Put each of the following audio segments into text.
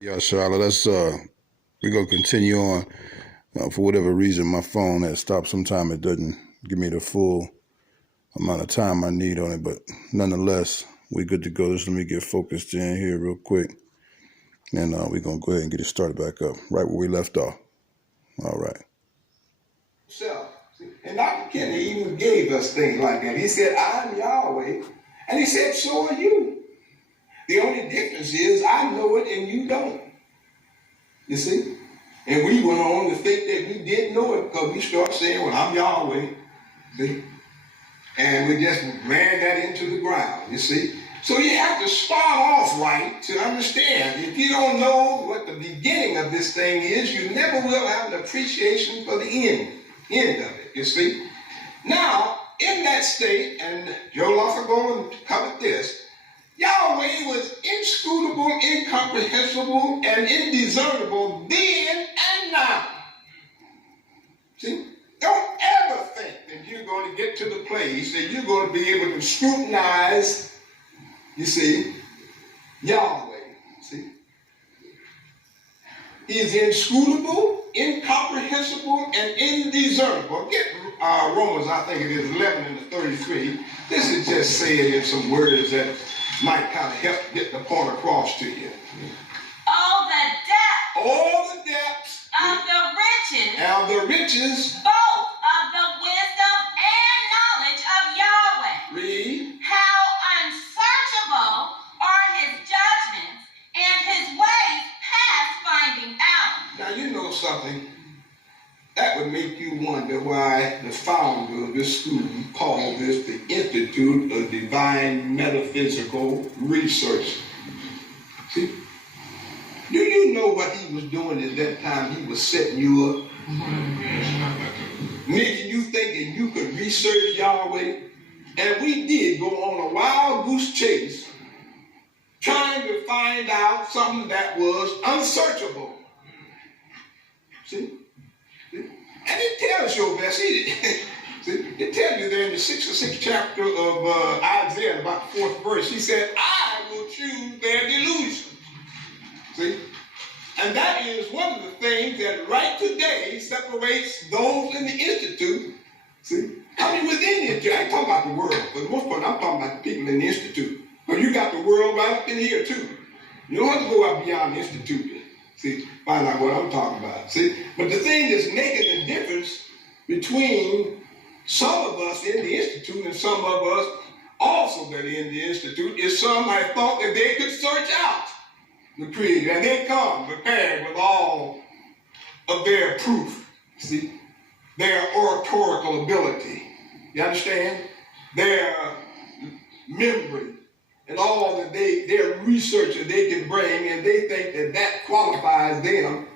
Yeah, Charlotte, we're gonna continue on. For whatever reason, my phone has stopped. Sometime it doesn't give me the full amount of time I need on it, but nonetheless, we're good to go. Just let me get focused in here real quick, and we're gonna go ahead and get it started back up, right where we left off. All right. And Dr. Kennedy even gave us things like that. He said, I'm Yahweh, and he said, so are you. The only difference is I know it and you don't. You see? And we went on to think that we didn't know it because we started saying, well, I'm Yahweh. See? And we just ran that into the ground, you see? So you have to start off right to understand. If you don't know what the beginning of this thing is, you never will have an appreciation for the end of it, you see? Now, in that state, and Joe Loffer covered this, Yahweh was inscrutable, incomprehensible, and indiscernible then and now. See? Don't ever think that you're going to get to the place that you're going to be able to scrutinize, you see, Yahweh. See? He is inscrutable, incomprehensible, and indiscernible. Get Romans, I think it is 11 and 33. This is just saying in some words that might kind of help get the point across to you. All the depths of the riches, both of the wisdom and knowledge of Yahweh. Read. How unsearchable are his judgments and his ways past finding out. Now you know something. That would make you wonder why the founder of this school called this the Institute of Divine Metaphysical Research. See? Do you know what he was doing at that time? He was setting you up. Making you think that you could research Yahweh. And we did go on a wild goose chase trying to find out something that was unsearchable. See? And it tells you over there, see, it tells you there in the 66th chapter of Isaiah, about the 4th verse, he said, I will choose their delusions. See? And that is one of the things that right today separates those in the Institute. See? I mean, within the Institute, I ain't talking about the world. For the most part, I'm talking about the people in the Institute. But you got the world right up in here, too. You don't have to go out beyond the Institute. See, find out what I'm talking about. See, but the thing that's making the difference between some of us in the Institute and some of us also that are in the Institute is some have thought that they could search out the Creator, and they come prepared with all of their proof. See, their oratorical ability. You understand? Their memory. And all that their research that they can bring, and they think that that qualifies them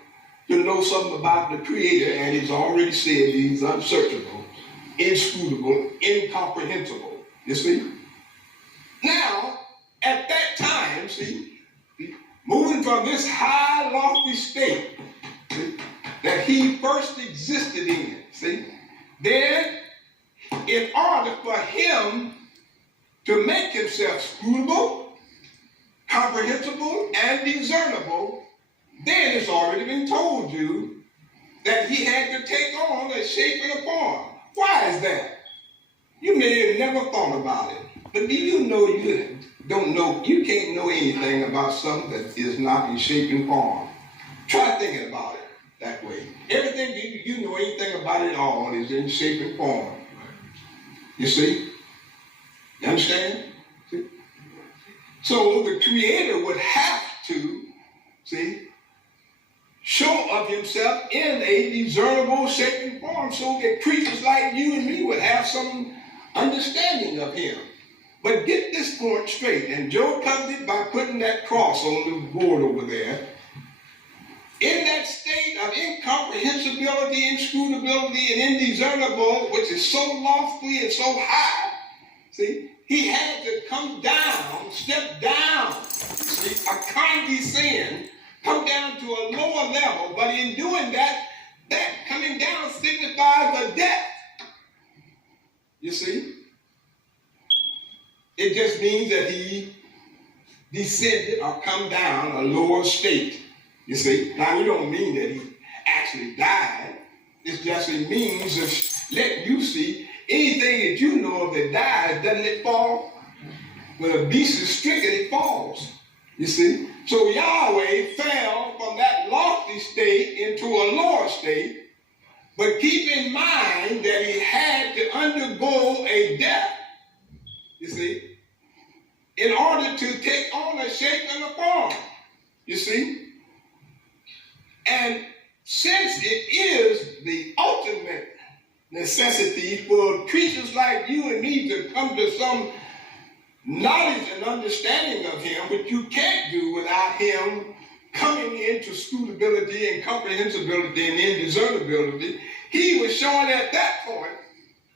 to know something about the Creator, and he's already said he's unsearchable, inscrutable, incomprehensible. You see? Now, at that time, see, moving from this high, lofty state see, that he first existed in, see, then in order for him to make himself scrutable, comprehensible, and discernible, then it's already been told you that he had to take on a shape and a form. Why is that? You may have never thought about it, but do you know you don't know, you can't know anything about something that is not in shape and form. Try thinking about it that way. Everything you know anything about it all is in shape and form. You see? You understand? See? So the Creator would have to, see, show of himself in a discernible shape and form so that creatures like you and me would have some understanding of him. But get this point straight, and Joe covered it by putting that cross on the board over there. In that state of incomprehensibility, inscrutability, and indiscernible, which is so lofty and so high, see, he had to come down, step down, see, condescend, come down to a lower level. But in doing that, that coming down signifies a depth. You see? It just means that he descended or come down a lower state. You see, now we don't mean that he actually died. It just a means of letting you see anything that you know of that dies, doesn't it fall? When a beast is stricken, it falls. You see? So Yahweh fell from that lofty state into a lower state, but keep in mind that he had to undergo a death, you see, in order to take on a shape and a form, you see. And since it is the ultimate necessity for creatures like you and me to come to some knowledge and understanding of him, which you can't do without him coming into suitability and comprehensibility and then discernibility, he was showing at that point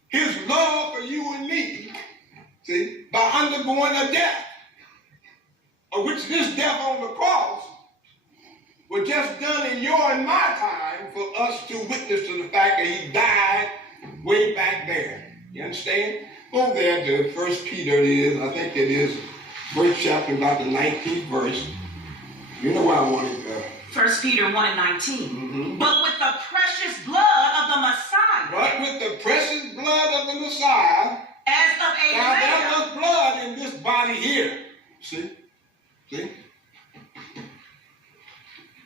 his love for you and me, see, by undergoing a death, of which this death on the cross was just done in your and my time for us to witness to the fact that he died way back there. You understand? Go there to 1 Peter, it is, I think it is, first chapter, about the 19th verse. You know where I wanted to go. 1 Peter 1:19. Mm-hmm. But with the precious blood of the Messiah. But with the precious blood of the Messiah. As of a now lamb. There was blood in this body here. See? See?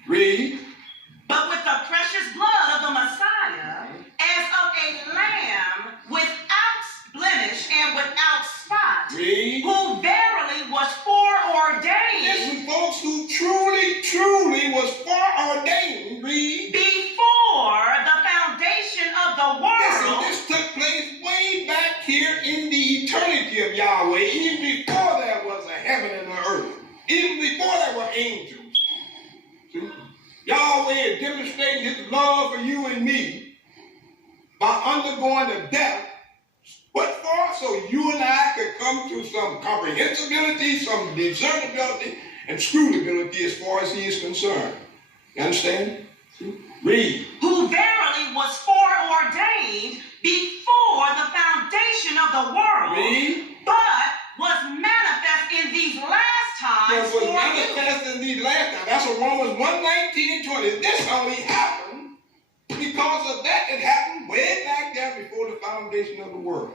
Read. But with the precious blood of the Messiah, as of a lamb without blemish and without spot, read. Who verily was foreordained. Listen, folks, who truly was foreordained, read. Before the foundation of the world. Listen, this took place way back here in the eternity of Yahweh, even before there was a heaven and an earth, even before there were angels. See? Yahweh is demonstrating his love for you and me by undergoing a death. What for? So you and I could come to some comprehensibility, some discernibility, and scrutability as far as he is concerned. You understand? See? Read. Who verily was foreordained before the foundation of the world. Read. But was manifest in these last times. Was manifest in these last times. That's what Romans 1:19-20. This only happened because of that. It happened way back there before the foundation of the world.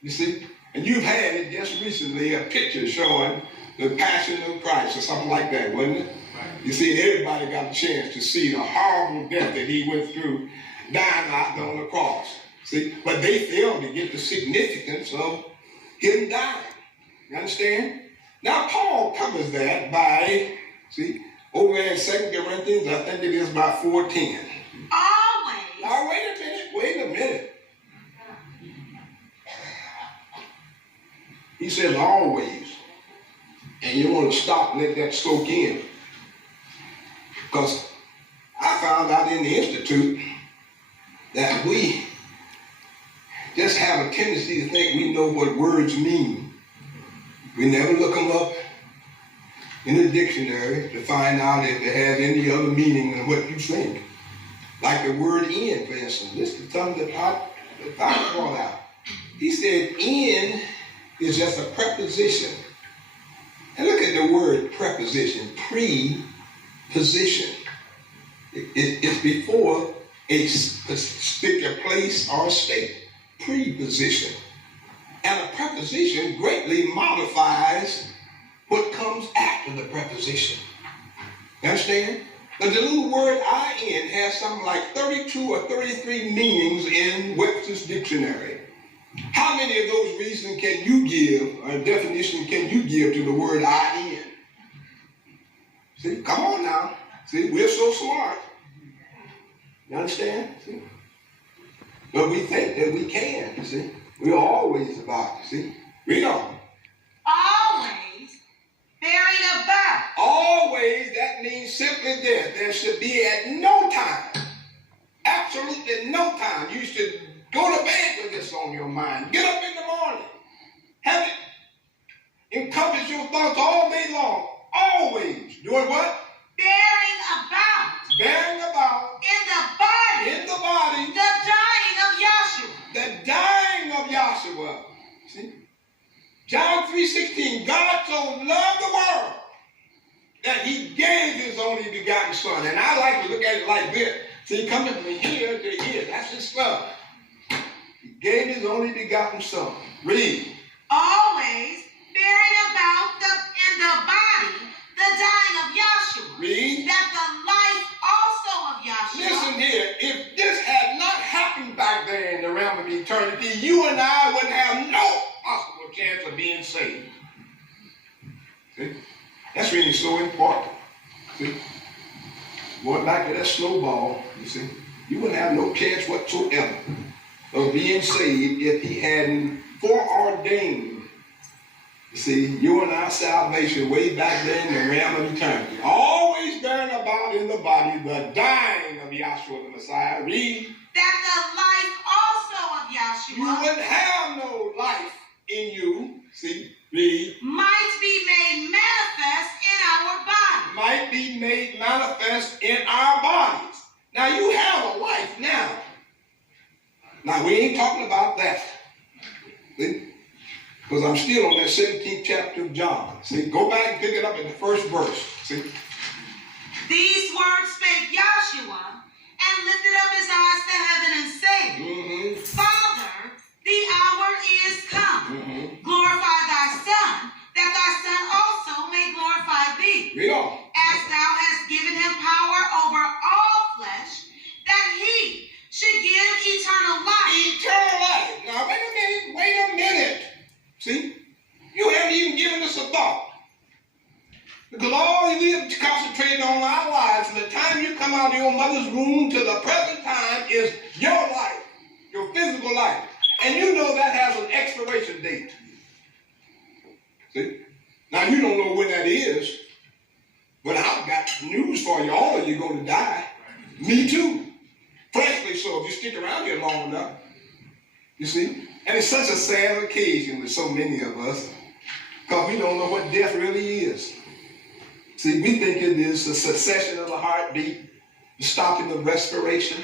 You see? And you've had it just recently, a picture showing the passion of Christ or something like that, wasn't it? Right. You see, everybody got a chance to see the horrible death that he went through dying out on the cross. See? But they failed to get the significance of him dying. You understand? Now, Paul covers that by, see, over in 2 Corinthians, I think it is about 4:10. Always. Now, wait a minute. He says always. And you want to stop and let that soak in. Because I found out in the Institute that we just have a tendency to think we know what words mean. We never look them up in the dictionary to find out if it has any other meaning than what you think. Like the word in, for instance. This is something that I brought out. He said in is just a preposition. And look at the word preposition, preposition. It's before a particular place or state, preposition. And a preposition greatly modifies what comes after the preposition. You understand? But the little word in has something like 32 or 33 meanings in Webster's dictionary. How many of those reasons can you give, or definition can you give to the word in? See, come on now. See, we're so smart. You understand? See? But we think that we can, you see. We're always about, see. Read on. Always bearing about. Always, that means simply this. There should be at no time, absolutely no time. You should go to bed with this on your mind. Get up in the morning. Have it encompass your thoughts all day long. Always. Doing what? Bearing about. Bearing about. In the body. In the body. The dying of Yahshua. The dying of Yahshua. See? John 3:16. God so loved the world that he gave his only begotten son. And I like to look at it like this. See, coming from here to here, that's his son. He gave his only begotten son. Read. Always bearing about in the body the dying of Yahshua. Read. That the life also of Yahshua. Listen here. If this had not happened back there in the realm of eternity, you and I would have no possible chance of being saved. See? That's really so important. See? Going back to that snowball, you see, you wouldn't have no chance whatsoever of being saved if he hadn't foreordained, you see, you and our salvation way back there in the realm of eternity. Always bearing about in the body the dying of Yahshua the Messiah. Read. That the life also of Yahshua. You wouldn't have no life in you. See, read. Might be made manifest in our body. Might be made manifest in our bodies. Now you have a life now. Now we ain't talking about that. See? Because I'm still on that 17th chapter of John. See, go back and pick it up in the first verse. See? These words spake Yahshua, and lifted up his eyes to heaven and said, Father, the hour is come. Glorify thy Son, that thy Son also may glorify thee. Read on. As thou hast given him power over all flesh, that he should give eternal life. Eternal life. Now wait a minute. See? You haven't even given us a thought. Because all we have concentrated on our lives from the time you come out of your mother's womb to the present time is your life, your physical life. And you know that has an expiration date. See? Now you don't know when that is, but I've got news for you. All of you are going to die. Me too. Frankly so, if you stick around here long enough. You see? And it's such a sad occasion with so many of us, because we don't know what death really is. See, we think it is the cessation of the heartbeat, the stopping of respiration,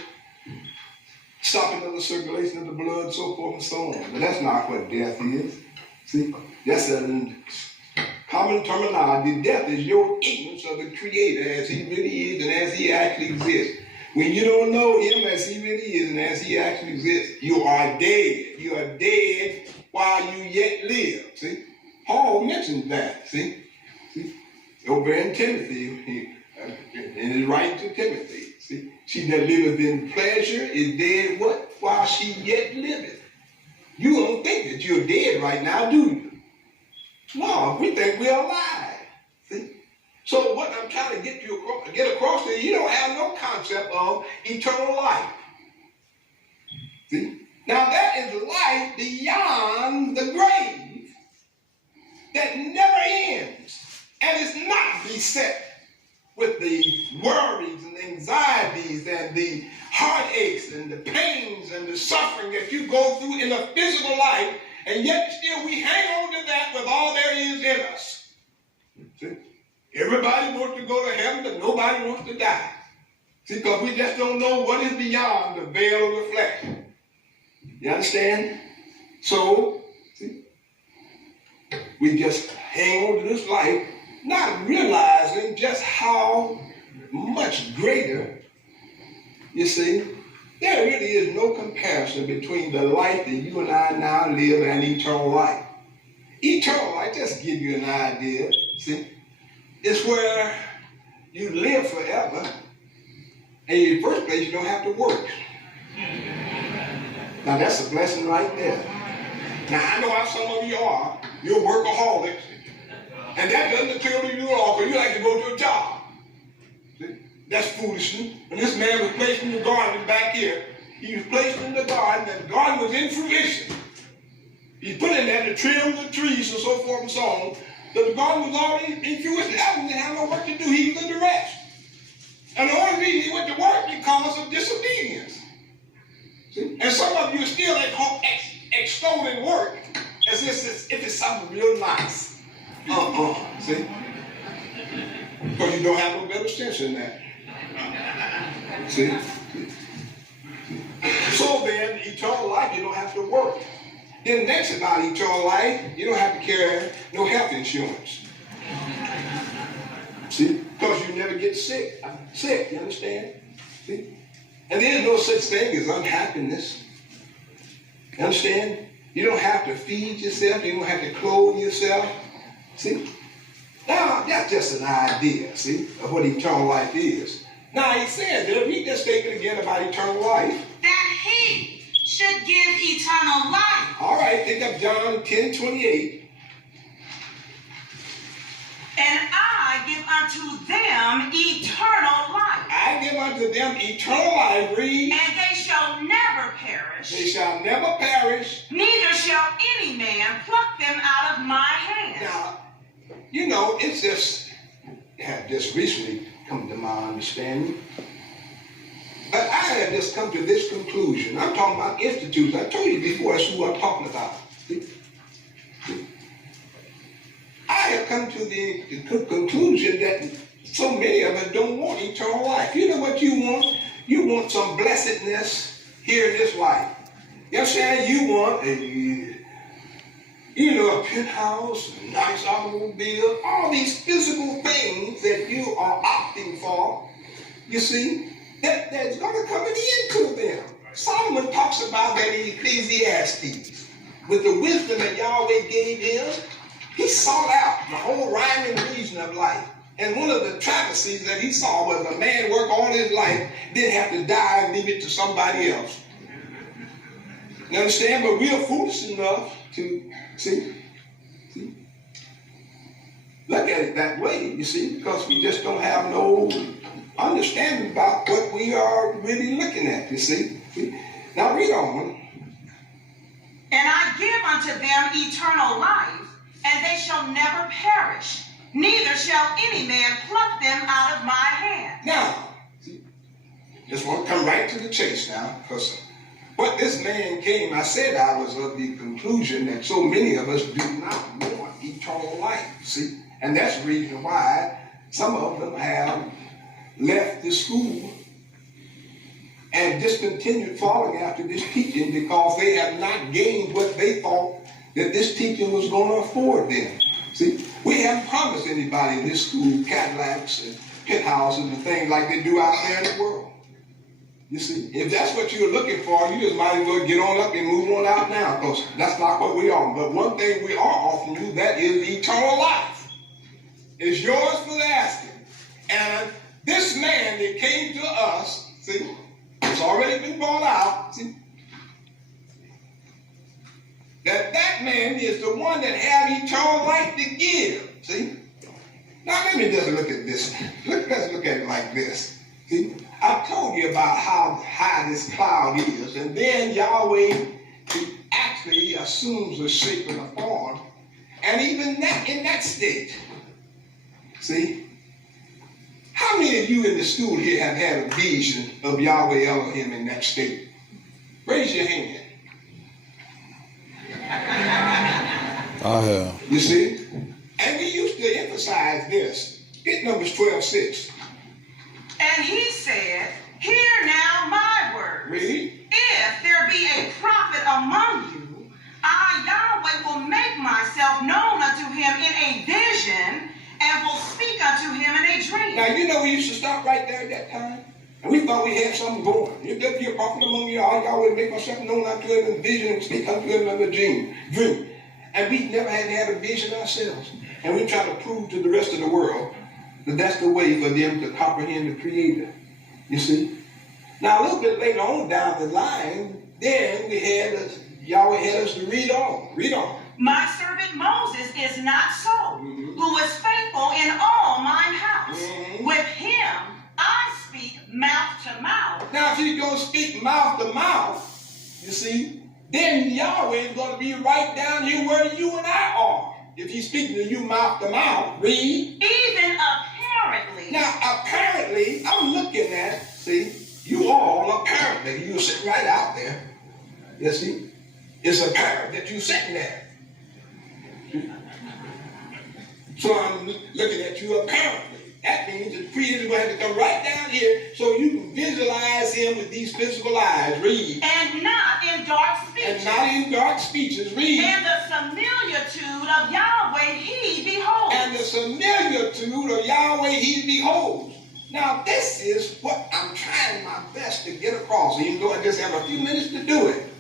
stopping of the circulation of the blood, so forth and so on. But that's not what death is. See, that's a common terminology. Death is your ignorance of the Creator as he really is and as he actually exists. When you don't know him as he really is and as he actually exists, you are dead. You are dead while you yet live. See? Paul mentioned that. See? Over in Timothy, in his writing to Timothy. See? She that liveth in pleasure is dead what? While she yet liveth. You don't think that you're dead right now, do you? No, we think we're alive. See? So what I'm trying to get across is you don't have no concept of eternal life. See? Now that is life beyond the grave that never ends and is not beset with the worries and anxieties and the heartaches and the pains and the suffering that you go through in a physical life, and yet still we hang on to that with all there is in us. See? Everybody wants to go to heaven, but nobody wants to die. See, because we just don't know what is beyond the veil of the flesh. You understand? So, see, we just hang on to this life, not realizing just how much greater, you see, there really is no comparison between the life that you and I now live and eternal life. Eternal life, just to give you an idea, see, it's where you live forever, and in the first place, you don't have to work. Now, that's a blessing right there. Now, I know how some of you are. You're workaholics, and that doesn't appeal to you at all, because you like to go to a job. See? That's foolishness. And this man was placed in the garden back here. He was placed in the garden, and the garden was in fruition. He put in there to trim the trees and so forth and so on. The garden was already in fruition. Adam didn't have no work to do. He was in the rest. And the only reason he went to work because of disobedience. See? And some of you are still at home extolling work as if it's something real nice. See? Because you don't have no better sense in that. See? So then, eternal life, you don't have to work. Then next about eternal life, you don't have to carry no health insurance. See, because you never get sick. I'm sick, you understand? See? And there's no such thing as unhappiness. You understand? You don't have to feed yourself. You don't have to clothe yourself. See? Now, that's just an idea, see, of what eternal life is. Now, he says, read that statement again about eternal life. That he should give eternal life. All right, pick up John 10:28. And I give unto them eternal life. I give unto them eternal life, read. And they shall never perish. They shall never perish. Neither shall any man pluck them out of my hand. Now, you know, it's just recently come to my understanding. But I had just come to this conclusion. I'm talking about institutes. I told you before, that's who I'm talking about. See? I have come to the conclusion that so many of us don't want eternal life. You know what you want? You want some blessedness here in this life. You understand? You want a penthouse, a nice automobile, all these physical things that you are opting for, you see, that's going to come an end to them. Solomon talks about that in Ecclesiastes. With the wisdom that Yahweh gave him, he sought out the whole rhyme and reason of life. And one of the travesties that he saw was a man work all his life, then have to die and leave it to somebody else. You understand? But we are foolish enough to, see, look at it that way, you see, because we just don't have no understanding about what we are really looking at, you see. Now read on. And I give unto them eternal life, and they shall never perish, neither shall any man pluck them out of my hand. Now, just want to come right to the chase now, because what this man came, I said I was of the conclusion that so many of us do not want eternal life, see? And that's the reason why some of them have left the school and discontinued following after this teaching because they have not gained what they thought that this teaching was going to afford them. See, we haven't promised anybody in this school Cadillacs and penthouses and things like they do out there in the world. You see, if that's what you're looking for, you just might as well get on up and move on out now, because that's not what we are. But one thing we are offering you, that is eternal life. It's yours for the asking. And this man that came to us, see, it's already been brought out, see, that man is the one that had eternal life to give, see. Now let me just look at this. Let's look at it like this, see. I told you about how high this cloud is, and then Yahweh actually assumes the shape and the form, and even that in that state, see. How many of you in the school here have had a vision of Yahweh Elohim in that state? Raise your hand. I have. You see? And we used to emphasize this. Get Numbers 12:6. And he said, hear now my words. Read. If there be a prophet among you, I, Yahweh, will make myself known unto him in a vision, and will speak unto him in a dream. Now, you know we used to stop right there at that time. And we thought we had something going. If there be a prophet among you, I, Yahweh, make myself known unto him in a vision, and speak unto him in a dream. And we never had a vision ourselves. And we try to prove to the rest of the world that that's the way for them to comprehend the Creator. You see? Now, a little bit later on down the line, then we had Yahweh had us to read on. Read on. My servant Moses is not so, who is faithful in all mine house. With him I speak mouth to mouth. Now, if you're going to speak mouth to mouth, you see, then Yahweh is going to be right down here where you and I are. If he's speaking to you mouth to mouth, read. Even apparently. Now, apparently, I'm looking at, see, you all apparently, you're sitting right out there. You see, it's apparent that you're sitting there. So I'm looking at you apparently. That means the Creator will have to come right down here so you can visualize him with these physical eyes. Read. And not in dark speeches. And not in dark speeches. Read. And the similitude of Yahweh he beholds. And the similitude of Yahweh he Now, this is what I'm trying my best to get across, even though I just have a few minutes to do it.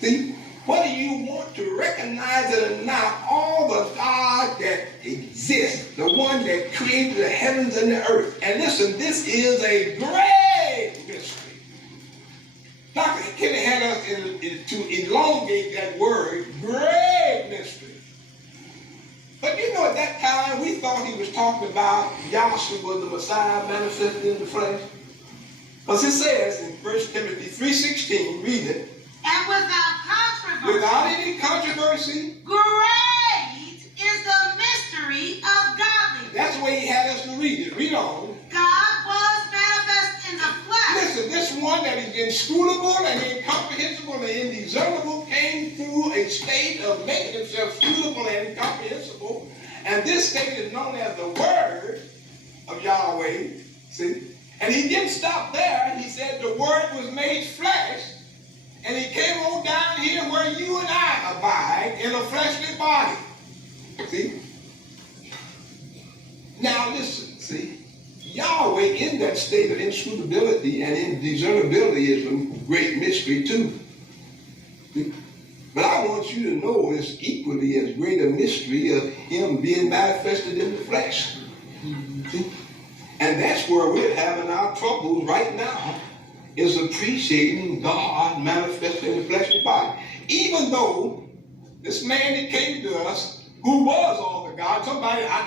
See, whether you want to recognize it or not, all the God that exists, the one that created the heavens and the earth. And listen, this is a great mystery. Dr. Kenny had us to elongate that word, great mystery. But you know, at that time, we thought he was talking about Yahshua, the Messiah, manifested in the flesh. Because it says in 1 Timothy 3:16, read it. And without controversy. Without any controversy. Great is the mystery of godliness. That's the way he had us to read it. Read on. God was manifest in the flesh. Listen, this one that is inscrutable and incomprehensible and indiscernible came through a state of making himself scrutable and incomprehensible. And this state is known as the Word of Yahweh. See? And he didn't stop there. He said the Word was made flesh. And he came on down here where you and I abide in a fleshly body. See? Now listen, see? Yahweh in that state of inscrutability and indiscernibility is a great mystery too. See? But I want you to know it's equally as great a mystery of him being manifested in the flesh. See? And that's where we're having our troubles right now, is appreciating God manifested in the fleshly body. Even though this man that came to us, who was all the God, somebody, I know